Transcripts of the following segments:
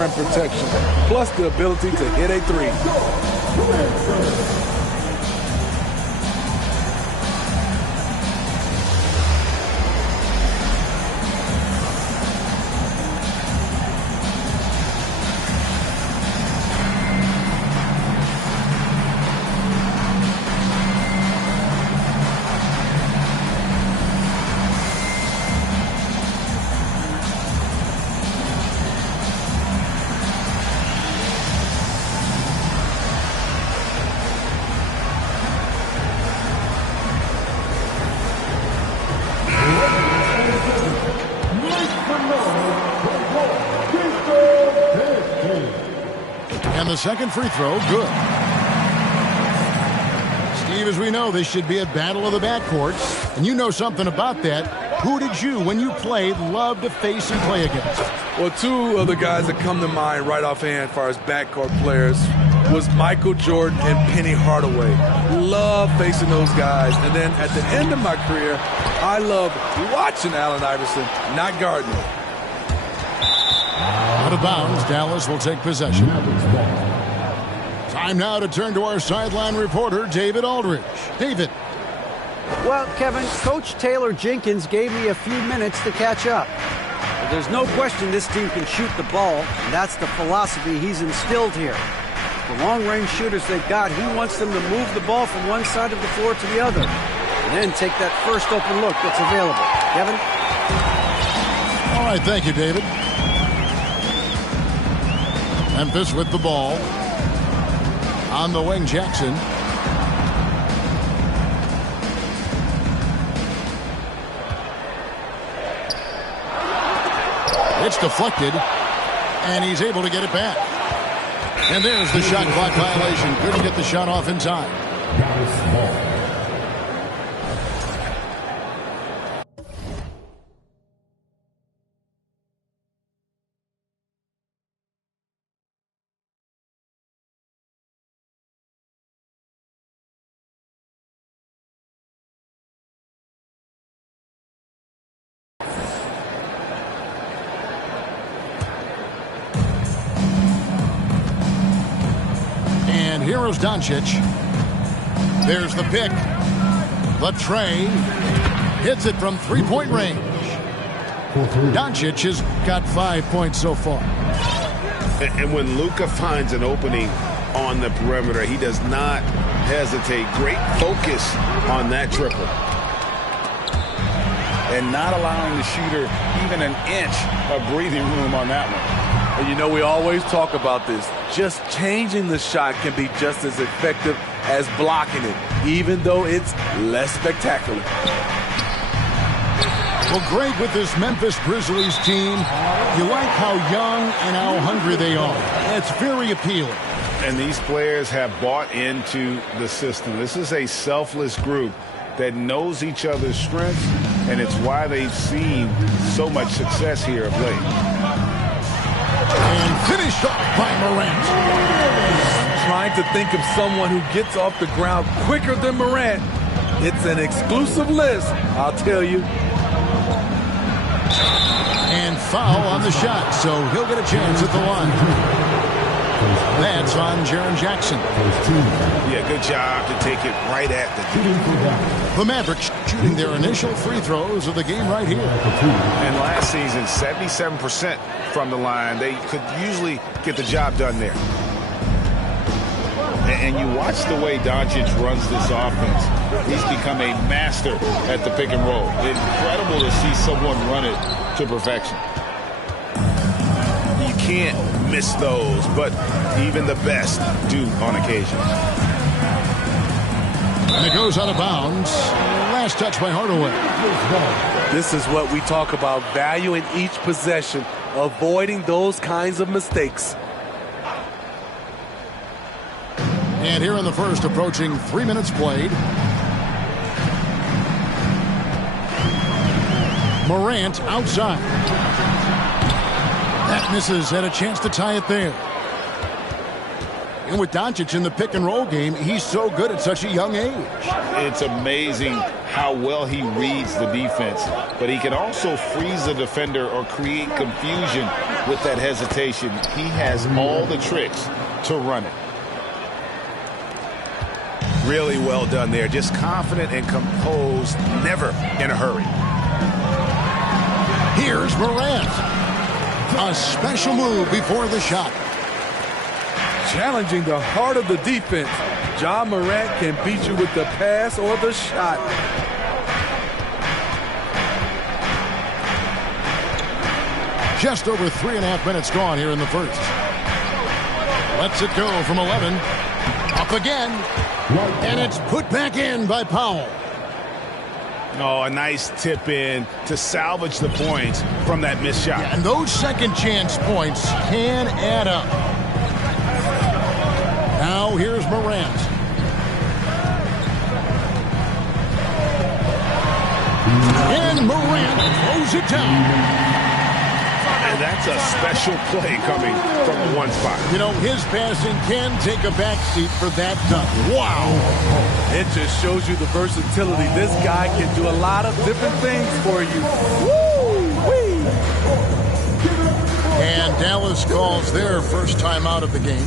and protection, plus the ability to hit a three. And the second free throw, good. Steve, as we know, this should be a battle of the backcourts. And you know something about that. Who did you, when you played, love to face and play against? Well, two of the guys that come to mind right offhand as far as backcourt players was Michael Jordan and Penny Hardaway. Love facing those guys. And then at the end of my career, I loved watching Allen Iverson, not guarding him. Out of bounds, Dallas will take possession. Time now to turn to our sideline reporter, David Aldridge. David. Well, Kevin, Coach Taylor Jenkins gave me a few minutes to catch up. But there's no question this team can shoot the ball, and that's the philosophy he's instilled here. The long-range shooters they've got, he wants them to move the ball from one side of the floor to the other, and then take that first open look that's available. Kevin? All right, thank you, David. Memphis with the ball. On the wing, Jackson. It's deflected, and he's able to get it back. And there's the shot clock violation. Couldn't get the shot off in time. And here is Doncic. There's the pick. The tray. Hits it from three-point range. Doncic has got 5 points so far. And when Luka finds an opening on the perimeter, he does not hesitate. Great focus on that triple. And not allowing the shooter even an inch of breathing room on that one. And you know, we always talk about this. Just changing the shot can be just as effective as blocking it, even though it's less spectacular. Well, Greg, with this Memphis Grizzlies team, you like how young and how hungry they are. It's very appealing. And these players have bought into the system. This is a selfless group that knows each other's strengths, and it's why they've seen so much success here of late. And finished off by Morant. Trying to think of someone who gets off the ground quicker than Morant. It's an exclusive list, I'll tell you. And foul on the shot, so he'll get a chance at the line. That's on Jaren Jackson. Yeah, good job to take it right at the The Mavericks shooting their initial free throws of the game right here. And last season, 77% from the line. They could usually get the job done there. And you watch the way Doncic runs this offense. He's become a master at the pick and roll. Incredible to see someone run it to perfection. You can't miss those, but even the best do on occasion. And it goes out of bounds. Last touch by Hardaway. This is what we talk about, value in each possession, avoiding those kinds of mistakes. And here in the first, approaching 3 minutes played. Morant outside. That misses, had a chance to tie it there. And with Doncic in the pick and roll game, he's so good at such a young age. It's amazing how well he reads the defense, but he can also freeze the defender or create confusion with that hesitation. He has all the tricks to run it. Really well done there. Just confident and composed, never in a hurry. Here's Morant. A special move before the shot. Challenging the heart of the defense. Ja Morant can beat you with the pass or the shot. Just over 3.5 minutes gone here in the first. Lets it go from 11. Up again. And it's put back in by Powell. Oh, a nice tip in to salvage the points from that missed shot. Yeah, and those second chance points can add up. Now here's Morant. And Morant throws it down. And that's a special play coming from the one spot. You know, his passing can take a backseat for that dunk. Wow. It just shows you the versatility. This guy can do a lot of different things for you. Woo-wee. And Dallas calls their first time out of the game.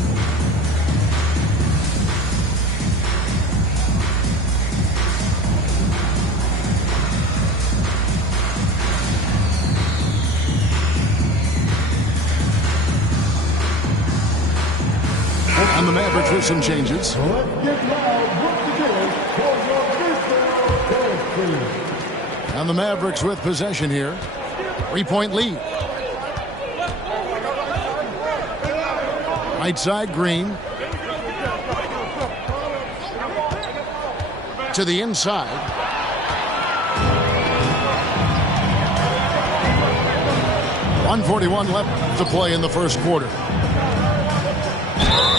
And the Mavericks with some changes. And the Mavericks with possession here. 3-point lead. Right side, Green. To the inside. .141 left to play in the first quarter.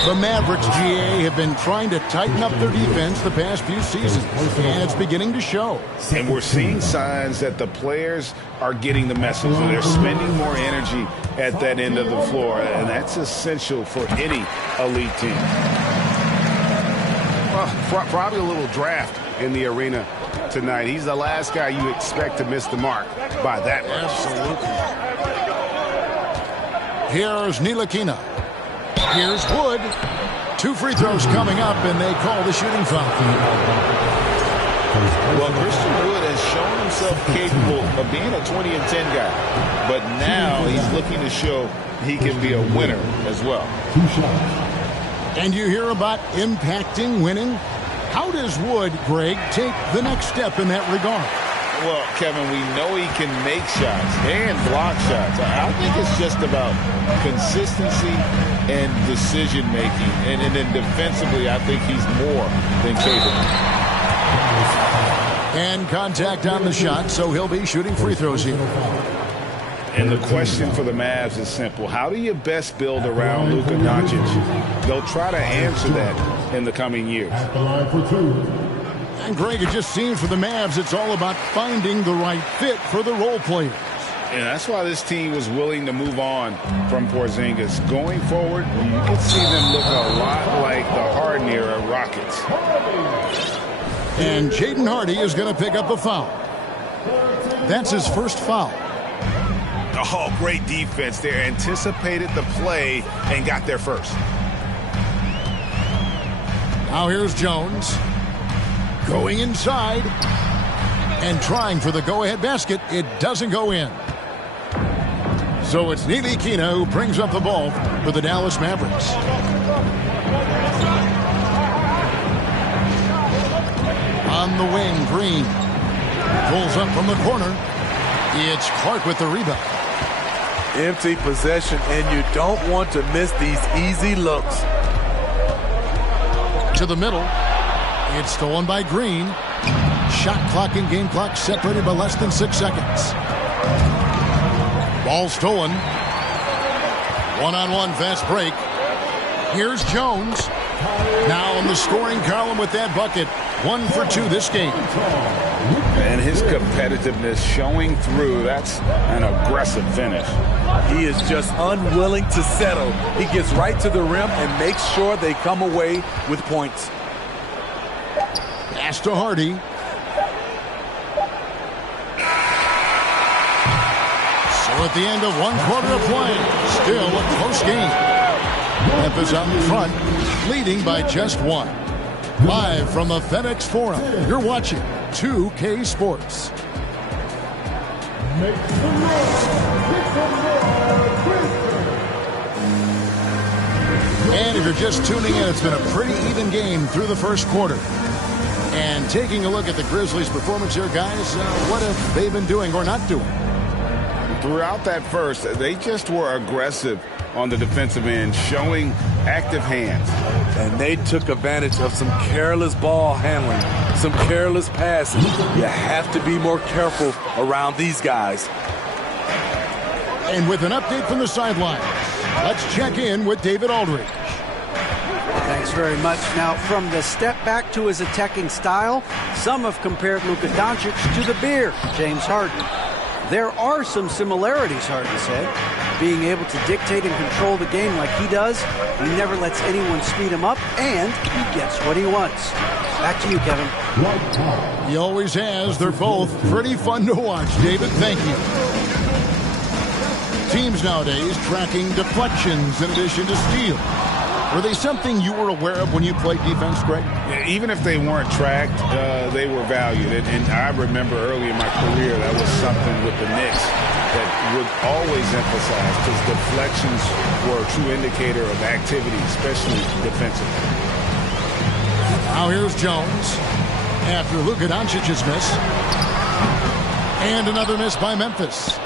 The Mavericks, GA, have been trying to tighten up their defense the past few seasons, and it's beginning to show. And we're seeing signs that the players are getting the message. They're spending more energy at that end of the floor, and that's essential for any elite team. Well, probably a little draft in the arena tonight. He's the last guy you expect to miss the mark by that much. Absolutely. Here's Ntilikina. Here's Wood. 2 free throws coming up, and they call the shooting foul. Well, Christian Wood has shown himself capable of being a 20-10 guy, but now he's looking to show he can be a winner as well. And you hear about impacting winning? How does Wood, Greg, take the next step in that regard? Well, Kevin, we know he can make shots and block shots. I think it's just about consistency and decision-making. And then defensively, I think he's more than capable. And contact on the shot, so he'll be shooting free throws here. And the question for the Mavs is simple. How do you best build around Luka Doncic? They'll try to answer that in the coming years. And Greg, it just seems for the Mavs, it's all about finding the right fit for the role players. And that's why this team was willing to move on from Porzingis. Going forward, you can see them look a lot like the Harden-era Rockets. And Jaden Hardy is going to pick up a foul. That's his first foul. Oh, great defense there. Anticipated the play and got there first. Now here's Jones. Going inside and trying for the go-ahead basket. It doesn't go in. So it's Ntilikina who brings up the ball for the Dallas Mavericks. On the wing, Green pulls up from the corner. It's Clark with the rebound. Empty possession, and you don't want to miss these easy looks. To the middle. It's stolen by Green. Shot clock and game clock separated by less than 6 seconds. Ball stolen. One-on-one fast break. Here's Jones. Now in the scoring column with that bucket. 1 for 2 this game. And his competitiveness showing through. That's an aggressive finish. He is just unwilling to settle. He gets right to the rim and makes sure they come away with points. Pass to Hardy. at the end of 1 quarter of play, still a close game. Memphis out in front, leading by just 1. Live from the FedEx Forum, you're watching 2K Sports. And if you're just tuning in, it's been a pretty even game through the first quarter. And taking a look at the Grizzlies' performance here, guys, what have they been doing or not doing? Throughout that first, they just were aggressive on the defensive end, showing active hands. And they took advantage of some careless ball handling, some careless passing. You have to be more careful around these guys. And with an update from the sidelines, let's check in with David Aldridge. Thanks very much. Now, from the step back to his attacking style, some have compared Luka Doncic to the bear, James Harden. There are some similarities, Harden said. Being able to dictate and control the game like he does, he never lets anyone speed him up, and he gets what he wants. Back to you, Kevin. He always has. They're both pretty fun to watch, David. Thank you. Teams nowadays tracking deflections in addition to steals. Were they something you were aware of when you played defense, Greg? Yeah, even if they weren't tracked, they were valued. And I remember early in my career, that was something with the Knicks that would always emphasize, because deflections were a true indicator of activity, especially defensively. Now here's Jones after Luka Doncic's miss. And another miss by Memphis.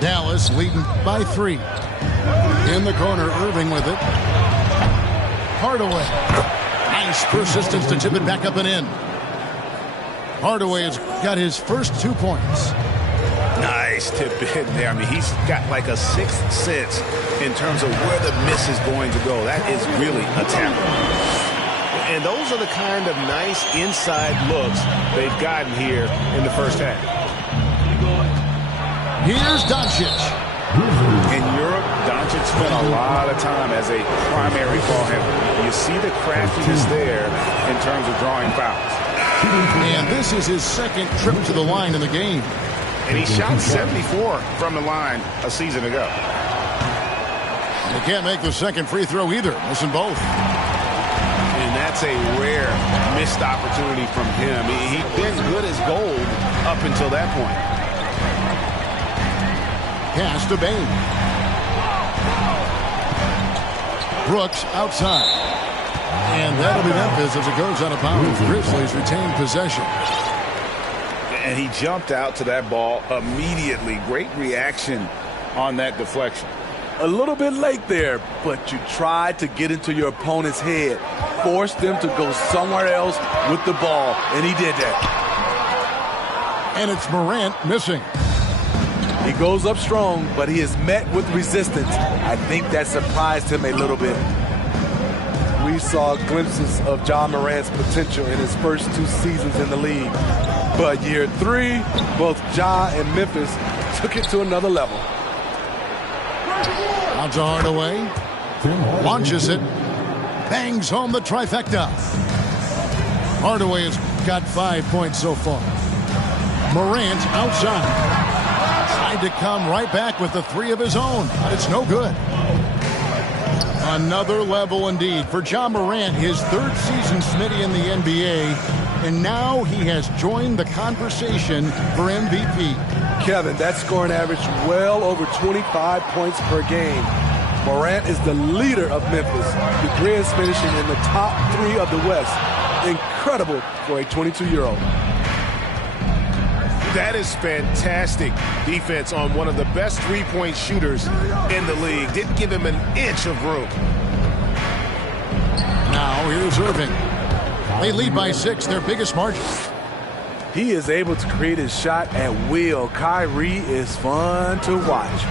Dallas leading by 3. In the corner, Irving with it. Hardaway. Nice persistence to tip it back up and in. Hardaway has got his first 2 points. Nice tip in there. I mean, he's got like a sixth sense in terms of where the miss is going to go. That is really a tapper. And those are the kind of nice inside looks they've gotten here in the first half. Here's Doncic. In Europe, Doncic spent a lot of time as a primary ball handler. You see the craftiness there in terms of drawing fouls. And this is his second trip to the line in the game. And he shot 74 from the line a season ago. He can't make the second free throw either, missing both. And that's a rare missed opportunity from him. He'd been good as gold up until that point. Pass to Bain. Brooks outside. And that'll be Memphis as it goes out of bounds. Grizzlies retain possession. And he jumped out to that ball immediately. Great reaction on that deflection. A little bit late there, but you tried to get into your opponent's head. Force them to go somewhere else with the ball, and he did that. And it's Morant missing. He goes up strong, but he is met with resistance. I think that surprised him a little bit. We saw glimpses of Ja Morant's potential in his first 2 seasons in the league. But year 3, both Ja and Memphis took it to another level. Out to Hardaway. Launches it. Bangs home the trifecta. Hardaway has got 5 points so far. Morant outside. Tried to come right back with the 3 of his own, but it's no good. Another level indeed for Ja Morant, his 3rd season, Smitty, in the NBA, and now he has joined the conversation for MVP. Kevin, that scoring average well over 25 points per game. Morant is the leader of Memphis. The Grizz finishing in the top 3 of the West. Incredible for a 22-year-old. That is fantastic defense on one of the best three-point shooters in the league. Didn't give him an inch of room. Now here's Irving. They lead by 6, their biggest margin. He is able to create his shot at will. Kyrie is fun to watch.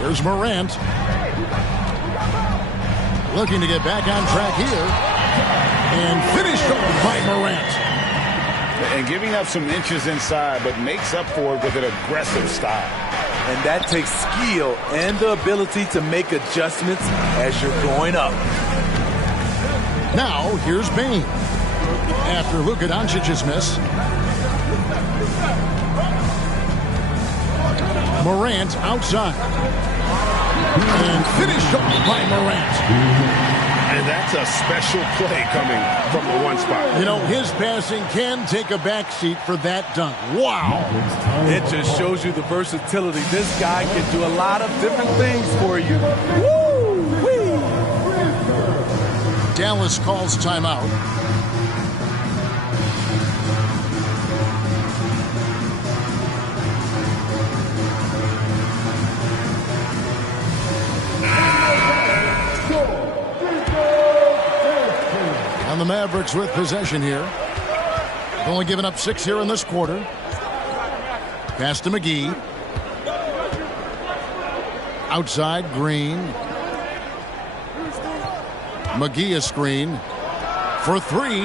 Here's Morant. Looking to get back on track here. And finished off by Morant. And giving up some inches inside, but makes up for it with an aggressive style. And that takes skill and the ability to make adjustments as you're going up. Now, here's Bain. After Luka Doncic's miss. Morant outside. And finished off by Morant. And that's a special play coming from the one spot. You know, his passing can take a backseat for that dunk. Wow. It just shows you the versatility. This guy can do a lot of different things for you. Woo-wee. Dallas calls timeout. And the Mavericks with possession here. Only giving up 6 here in this quarter. Pass to McGee. Outside, Green. McGee a screen for 3.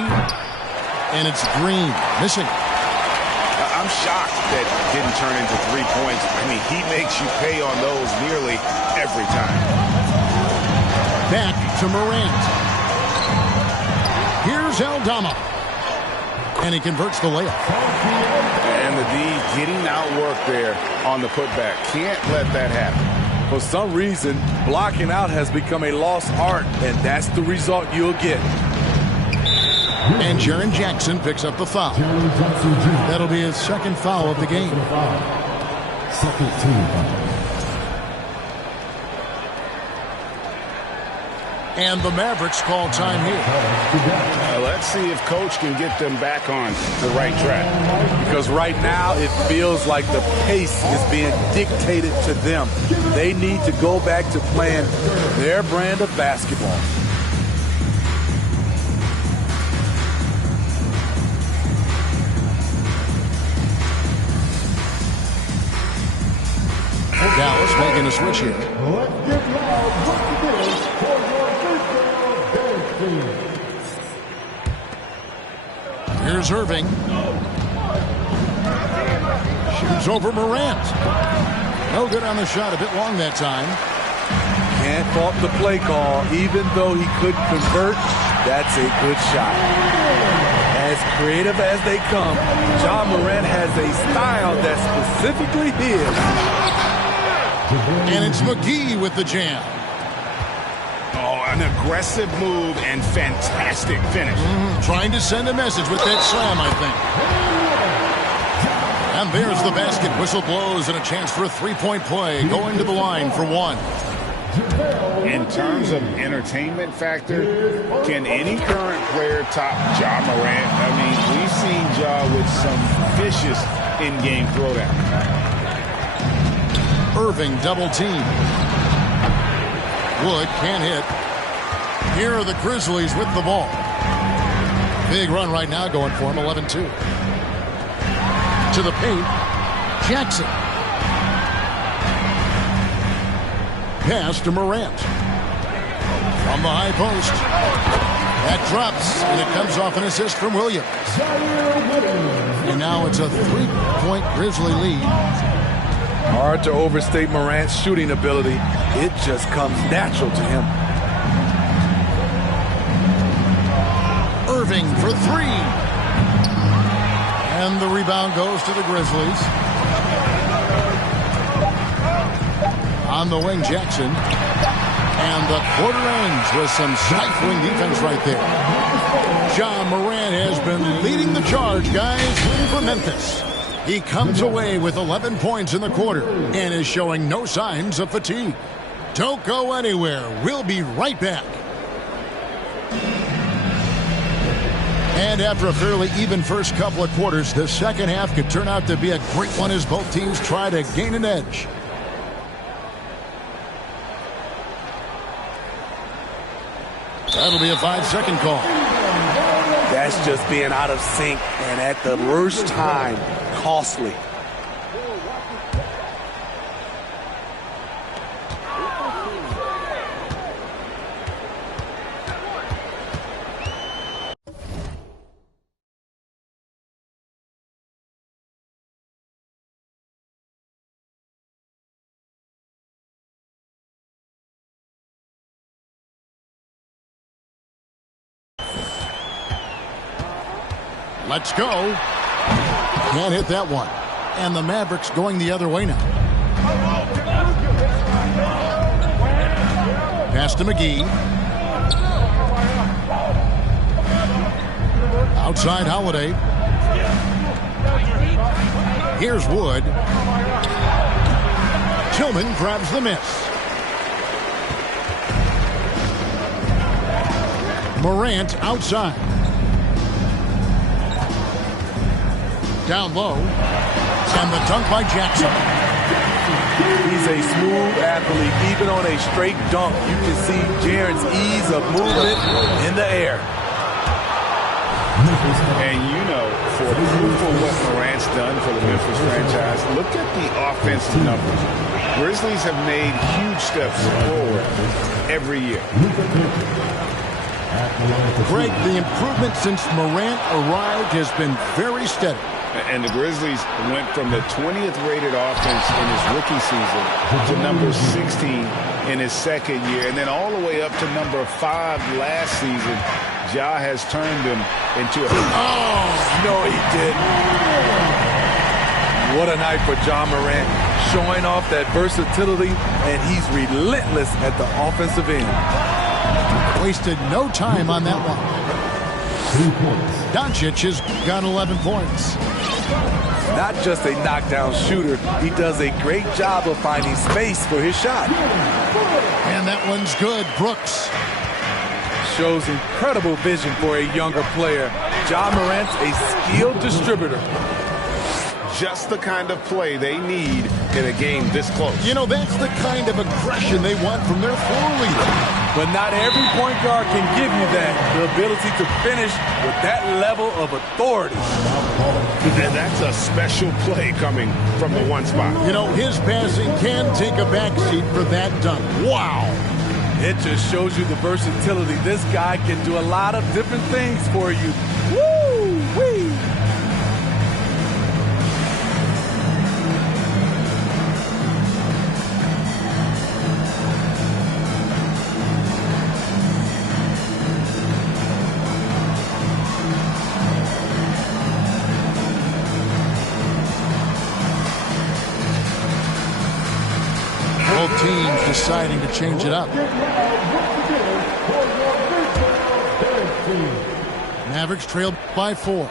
And it's Green missing. I'm shocked that didn't turn into 3 points. I mean, he makes you pay on those nearly every time. Back to Morant. Here's Aldama. And he converts the layup. And the D getting outworked there on the putback. Can't let that happen. For some reason, blocking out has become a lost art, and that's the result you'll get. And Jaren Jackson picks up the foul. That'll be his second foul of the game. Second team foul. And the Mavericks call time here. Let's see if Coach can get them back on the right track. Because right now it feels like the pace is being dictated to them. They need to go back to playing their brand of basketball. Dallas making a switch here. Here's Irving. Shoots over Morant. No good on the shot. A bit long that time. Can't fault the play call. Even though he could convert, that's a good shot. As creative as they come, Ja Morant has a style that's specifically his. And it's McGee with the jam. Oh, an aggressive move and fantastic finish. Trying to send a message with that slam, I think. And there's the basket. Whistle blows and a chance for a three-point play. Going to the line for 1. In terms of entertainment factor, can any current player top Ja Morant? I mean, we've seen Ja with some vicious in-game throwdown. Irving double team. Wood can't hit. Here are the Grizzlies with the ball. Big run right now going for him, 11-2. To the paint, Jackson. Pass to Morant. From the high post. That drops, and it comes off an assist from Williams. And now it's a 3-point Grizzly lead. Hard to overstate Morant's shooting ability. It just comes natural to him. Irving for 3. And the rebound goes to the Grizzlies. On the wing, Jackson. And the quarter ends with some stifling defense right there. Ja Morant has been leading the charge, guys, for Memphis. He comes away with 11 points in the quarter and is showing no signs of fatigue. Don't go anywhere. We'll be right back. And after a fairly even first couple of quarters, the second half could turn out to be a great one as both teams try to gain an edge. That'll be a 5-second call. That's just being out of sync and at the worst time, costly. Let's go. Can't hit that one. And the Mavericks going the other way now. Pass to McGee. Outside Holiday. Here's Wood. Tillman grabs the miss. Morant outside. Down low. And the dunk by Jackson. He's a smooth athlete. Even on a straight dunk, you can see Jaren's ease of movement in the air. And you know, for proof of what Morant's done for the Memphis franchise, look at the offensive numbers. Grizzlies have made huge steps forward every year. Greg, the improvement since Morant arrived has been very steady. And the Grizzlies went from the 20th rated offense in his rookie season to number 16 in his second year, and then all the way up to number 5 last season. Ja has turned him into a... Oh, no, he didn't. What a night for Ja Morant, showing off that versatility, and he's relentless at the offensive end. Wasted no time on that one. Doncic has got 11 points. Not just a knockdown shooter, he does a great job of finding space for his shot. And that one's good. Brooks. Shows incredible vision for a younger player. Ja Morant's a skilled distributor. Just the kind of play they need in a game this close. You know, that's the kind of aggression they want from their floor leader. But not every point guard can give you that. The ability to finish with that level of authority. And that's a special play coming from the one spot. You know, his passing can take a backseat for that dunk. Wow. It just shows you the versatility. This guy can do a lot of different things for you. Woo-wee! Both teams deciding to change it up. Mavericks trailed by 4.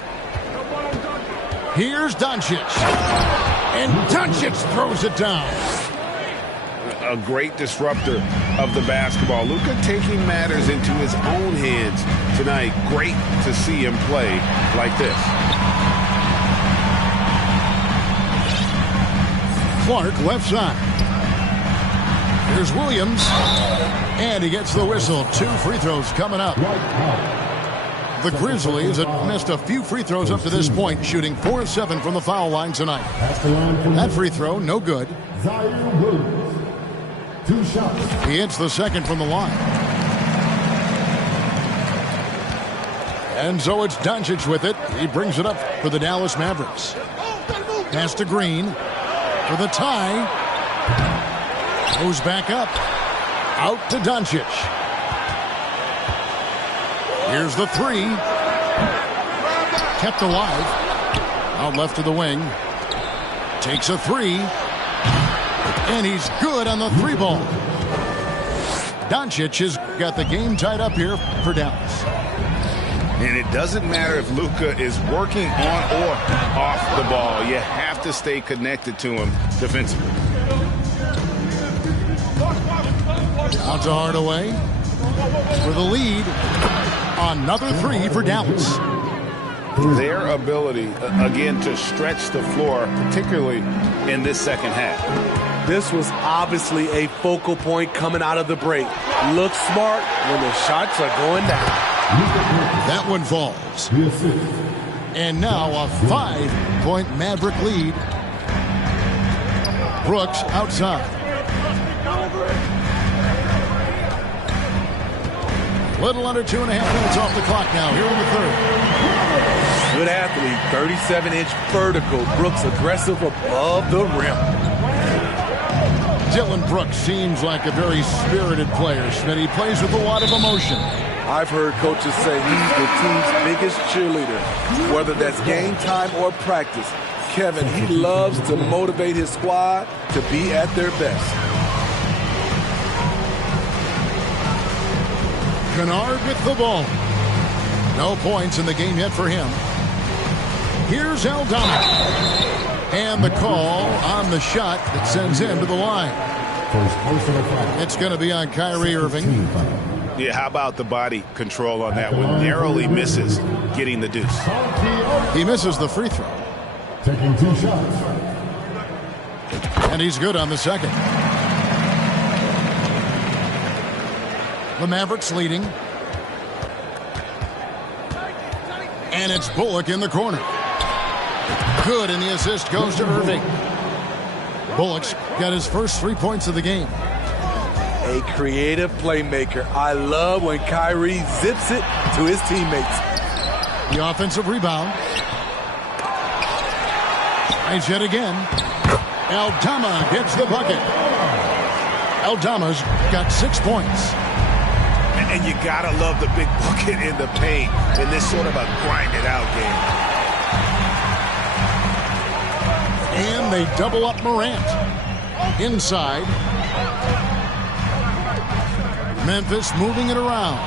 Here's Doncic. And Doncic throws it down. A great disruptor of the basketball. Luka taking matters into his own hands tonight. Great to see him play like this. Clark left side. Here's Williams. And he gets the whistle. 2 free throws coming up. The Grizzlies have missed a few free throws up to this point, shooting 4 of 7 from the foul line tonight. That free throw, no good. 2 shots. He hits the second from the line. And so it's Doncic with it. He brings it up for the Dallas Mavericks. Pass to Green for the tie. Goes back up. Out to Doncic. Here's the 3. Kept alive. Out left to the wing. Takes a 3. And he's good on the 3-ball. Doncic has got the game tied up here for Dallas. And it doesn't matter if Luka is working on or off the ball. You have to stay connected to him defensively. Out to Hardaway for the lead. Another 3 for Dallas. Their ability, again, to stretch the floor, particularly in this second half. This was obviously a focal point coming out of the break. Look smart when the shots are going down. That one falls. And now a 5-point Maverick lead. Brooks outside. Little under 2.5 minutes off the clock now here in the third. Good athlete, 37-inch vertical. Brooks aggressive above the rim. Dylan Brooks seems like a very spirited player, Schmidt. He plays with a lot of emotion. I've heard coaches say he's the team's biggest cheerleader, whether that's game time or practice. Kevin, he loves to motivate his squad to be at their best. Kennard with the ball. No points in the game yet for him. Here's Aldama. And the call on the shot that sends him to the line. It's going to be on Kyrie Irving. Yeah, how about the body control on that one? Narrowly misses getting the deuce. He misses the free throw. Taking 2 shots. And he's good on the second. The Mavericks leading. And it's Bullock in the corner. Good, and the assist goes to Irving. Bullock's got his first 3 points of the game. A creative playmaker. I love when Kyrie zips it to his teammates. The offensive rebound. Tries yet again. Aldama gets the bucket. Aldama's got 6 points. And you gotta love the big bucket in the paint in this sort of a grind-it-out game. And they double up Morant. Inside. Memphis moving it around.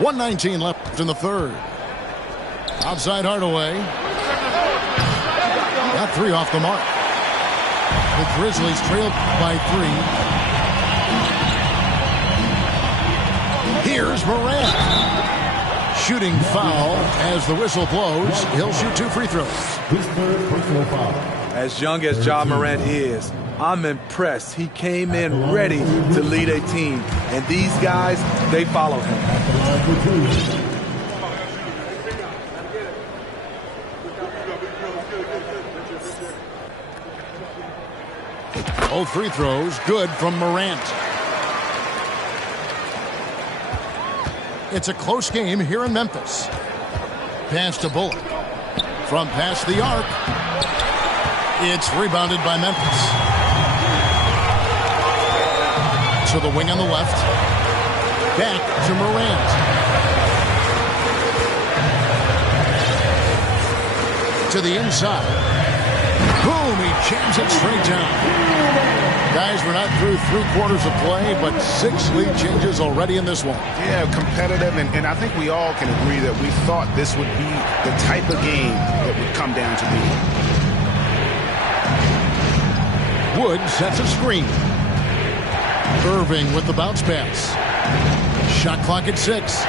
.119 left in the third. Outside Hardaway. Got 3 off the mark. The Grizzlies trailed by 3. Here's Morant. Shooting foul as the whistle blows. He'll shoot 2 free throws. His third personal foul. As young as Ja Morant is, I'm impressed. He came in ready to lead a team. And these guys, they follow him. Both free throws good from Morant. It's a close game here in Memphis. Pass to Bullock. From past the arc. It's rebounded by Memphis. To the wing on the left. Back to Morant. To the inside. Boom, he jams it straight down. Guys, we're not through 3 quarters of play, but 6 lead changes already in this one. Yeah, competitive, and I think we all can agree that we thought this would be the type of game that would come down to me. Wood sets a screen. Irving with the bounce pass. Shot clock at 6.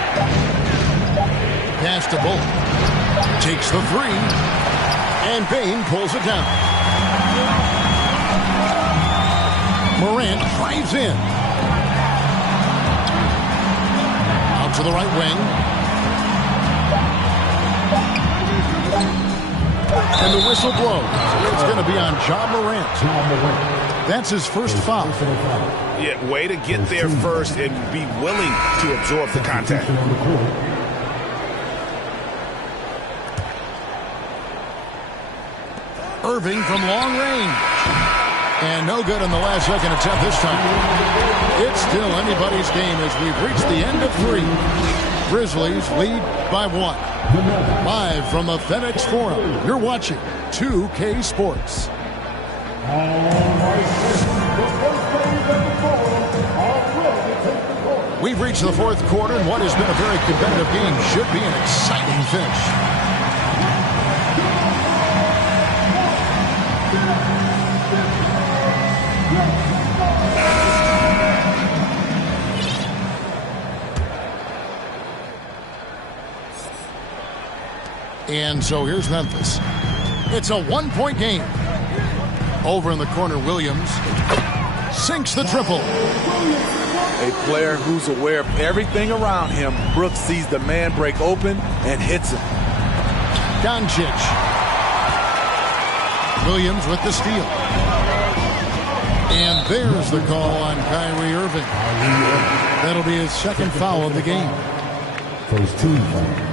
Pass to Bullock. Takes the 3. And Bain pulls it down. Morant drives in. Out to the right wing. And the whistle blows. It's going to be on Ja Morant. That's his first foul. Yeah, way to get there first and be willing to absorb the contact. Irving from long range. And no good on the last second attempt this time. It's still anybody's game as we've reached the end of 3. Grizzlies lead by 1. Live from the FedEx Forum, you're watching 2K Sports. We've reached the 4th quarter, and what has been a very competitive game should be an exciting finish. And so here's Memphis. It's a 1-point game. Over in the corner, Williams sinks the triple. A player who's aware of everything around him. Brooks sees the man break open and hits him. Doncic. Williams with the steal. And there's the call on Kyrie Irving. That'll be his 2nd foul of the game. First team foul.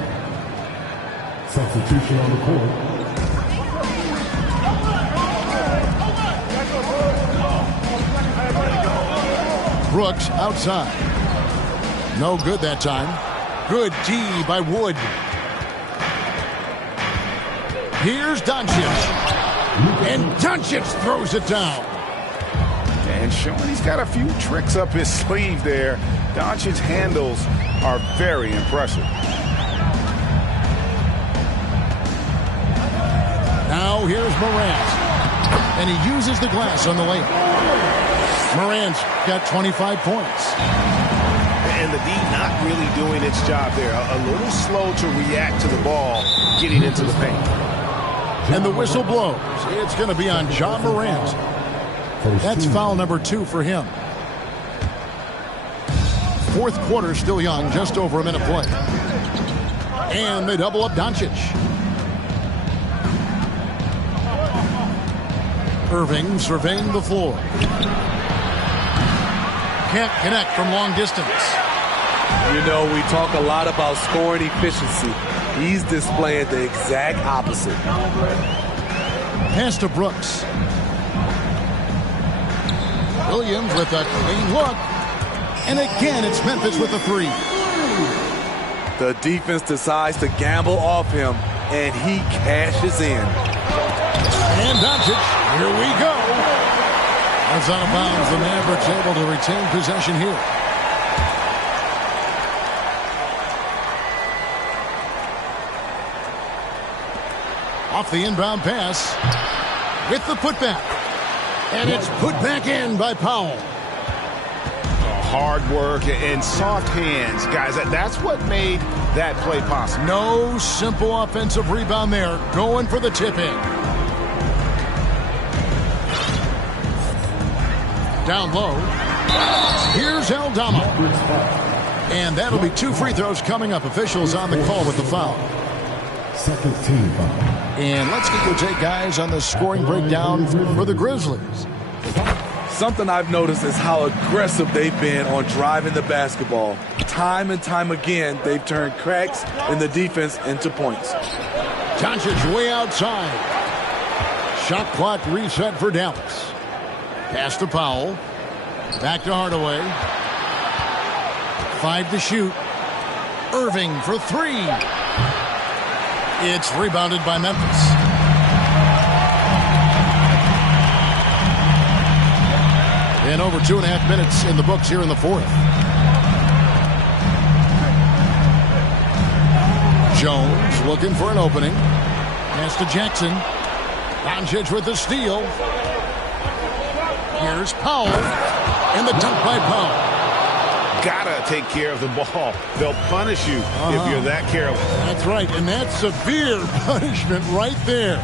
Substitution on the court. Brooks outside. No good that time. Good D by Wood. Here's Doncic. And Doncic throws it down. And and showing he's got a few tricks up his sleeve there. Doncic's handles are very impressive. Now here's Morant. And he uses the glass on the layup. Morant's got 25 points. And the D not really doing its job there. A little slow to react to the ball getting into the paint. And the whistle blows. It's going to be on John Morant. That's foul number 2 for him. Fourth quarter still young, just over a minute play. And they double up Doncic. Irving surveying the floor. Can't connect from long distance. You know, we talk a lot about scoring efficiency. He's displaying the exact opposite. Pass to Brooks. Williams with a clean look. And again, it's Memphis with a 3. The defense decides to gamble off him, and he cashes in. And Doncic, here we go. That's out of bounds. The Mavericks able to retain possession here. Off the inbound pass with the putback. And it's put back in by Powell. Hard work and soft hands, guys. That's what made that play possible. No simple offensive rebound there. Going for the tip-in. Down low. Here's Aldama. And that'll be 2 free throws coming up. Officials on the call with the foul. Second team foul. And let's get your take, guys, on the scoring breakdown for the Grizzlies. Something I've noticed is how aggressive they've been on driving the basketball. Time and time again, they've turned cracks in the defense into points. Doncic way outside. Shot clock reset for Dallas. Pass to Powell. Back to Hardaway. 5 to shoot. Irving for 3. It's rebounded by Memphis. And over 2.5 minutes in the books here in the fourth. Jones looking for an opening. Pass to Jackson. Doncic with the steal. Here's Powell. And the dunk by Powell. Gotta take care of the ball. They'll punish you if you're that careless. That's right, and that's severe punishment right there.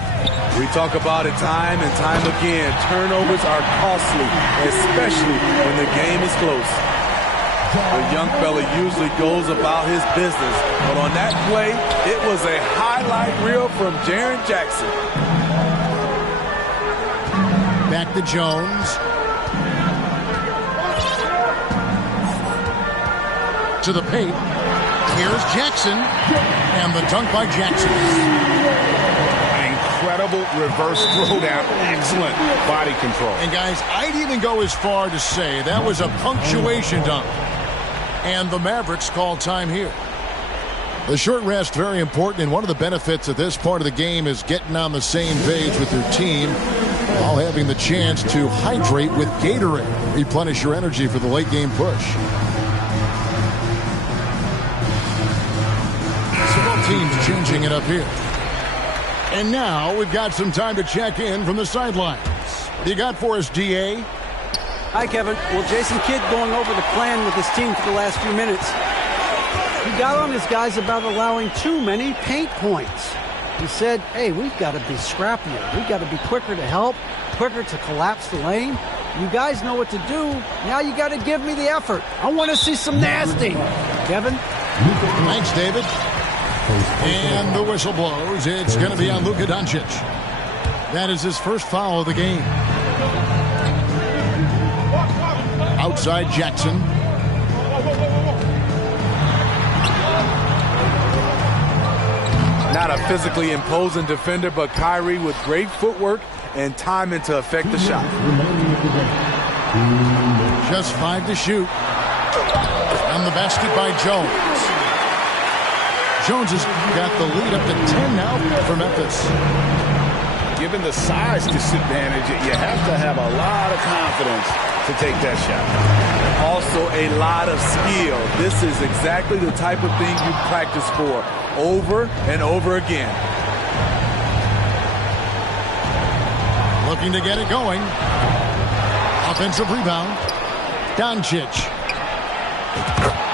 We talk about it time and time again. Turnovers are costly, especially when the game is close. The young fella usually goes about his business, but on that play, it was a highlight reel from Jaren Jackson. Back to Jones. To the paint. Here's Jackson. And the dunk by Jackson. Incredible reverse throwdown. Excellent body control. And guys, I'd even go as far to say that was a punctuation dunk. And the Mavericks call time here. The short rest, very important, and one of the benefits of this part of the game is getting on the same page with your team while having the chance to hydrate with Gatorade. Replenish your energy for the late game push. Teams changing it up here. And now we've got some time to check in from the sidelines. What do you got for us, DA? Hi, Kevin. Well, Jason Kidd going over the plan with his team for the last few minutes. He got on his guys about allowing too many paint points. He said, hey, we've got to be scrappier. We've got to be quicker to help, quicker to collapse the lane. You guys know what to do. Now you got to give me the effort. I want to see some nasty. Kevin? Thanks, David. And the whistle blows. It's going to be on Luka Doncic. That is his first foul of the game. Outside Jackson. Not a physically imposing defender, but Kyrie with great footwork and timing to affect the shot. Just 5 to shoot. On the basket by Jones. Jones has got the lead up to 10 now for Memphis. given the size disadvantage, you have to have a lot of confidence to take that shot. Also a lot of skill. This is exactly the type of thing you practice for over and over again. Looking to get it going. Offensive rebound. Doncic.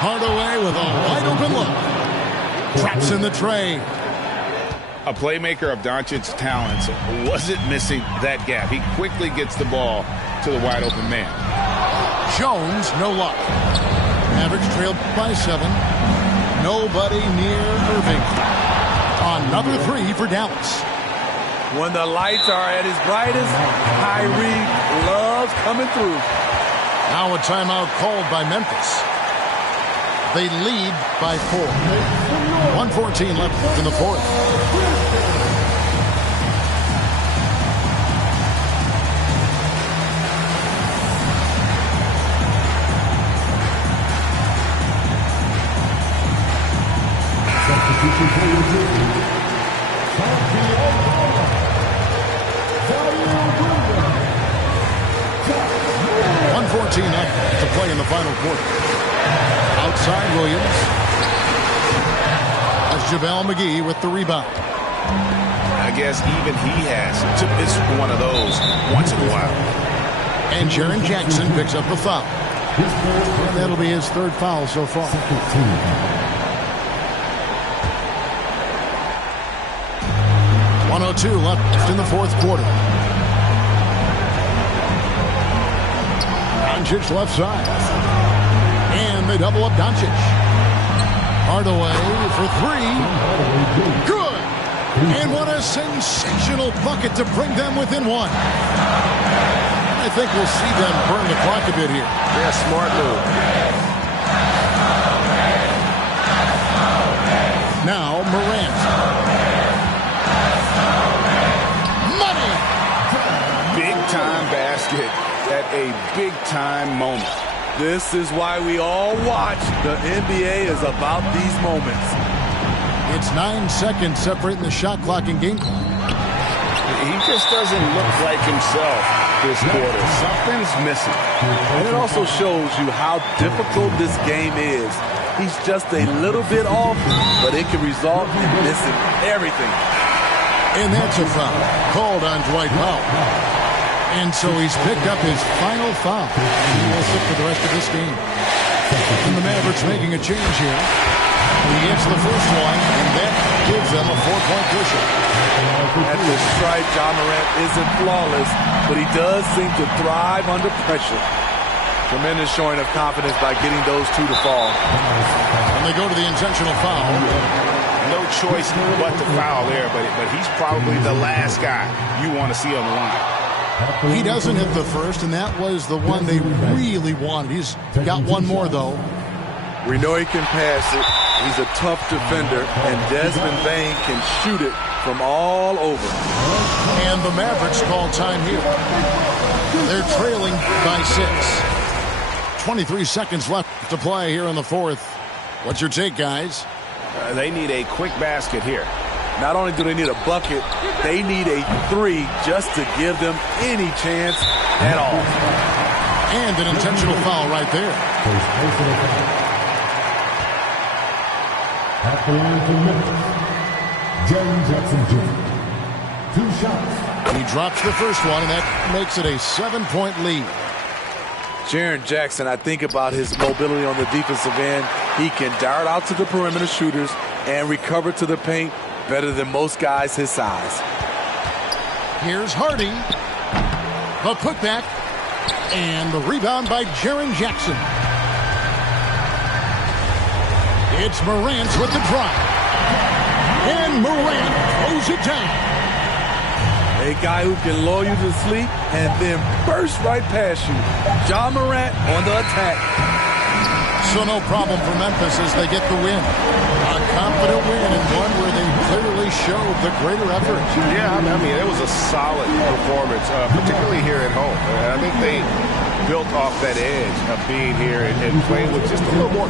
Hardaway with a wide open look. Traps in the tray. A playmaker of Doncic's talents wasn't missing that gap. He quickly gets the ball to the wide open man. Jones, no luck. Mavericks trailed by 7. Nobody near Irving. Another 3 for Dallas. When the lights are at its brightest, Kyrie loves coming through. Now a timeout called by Memphis. They lead by 4. 1:14 left in the fourth. Substitution for your team. 1:14 left to play in the final quarter. Outside Williams. That's JaVale McGee with the rebound. I guess even he has to miss one of those once in a while. And Jaren Jackson picks up the foul. And that'll be his 3rd foul so far. 1:02 left in the fourth quarter. Doncic left side. And they double up Doncic. Hardaway for 3. Good! And what a sensational bucket to bring them within 1. I think we'll see them burn the clock a bit here. Yeah, smart move. Now Morant. Money! Big-time basket at a big-time moment. This is why we all watch. The NBA is about these moments. It's 9 seconds separating the shot clock and game clock. He just doesn't look like himself this quarter. Something's missing. And it also shows you how difficult this game is. He's just a little bit off, but it can result in missing everything. And that's a foul called on Dwight Powell. And so he's picked up his final foul. He will sit for the rest of this game. And the Mavericks making a change here. He gets the first one, and that gives them a 4-point cushion. At the stripe, John Morant isn't flawless, but he does seem to thrive under pressure. Tremendous showing of confidence by getting those 2 to fall. And they go to the intentional foul. No choice but to foul there, but he's probably the last guy you want to see on the line. He doesn't hit the first, and that was the one they really wanted. He's got one more, though. We know he can pass it. He's a tough defender, and Desmond Bain can shoot it from all over. And the Mavericks call time here. They're trailing by 6. 23 seconds left to play here in the fourth. What's your take, guys? They need a quick basket here. Not only do they need a bucket, they need a 3 just to give them any chance at all. And an intentional foul right there. At the line for Memphis, Jaren Jackson Jr. 2 shots. He drops the first one, and that makes it a 7-point lead. Jaren Jackson, I think about his mobility on the defensive end. He can dart out to the perimeter shooters and recover to the paint better than most guys his size. Here's Hardy. The putback. And the rebound by Jaren Jackson. It's Morant with the drive. And Morant throws it down. A guy who can lull you to sleep and then burst right past you. Ja Morant on the attack. So no problem for Memphis as they get the win. A confident win and one where they clearly showed the greater effort. Yeah, I mean, it was a solid performance, particularly here at home. I think they built off that edge of being here and playing with just a little more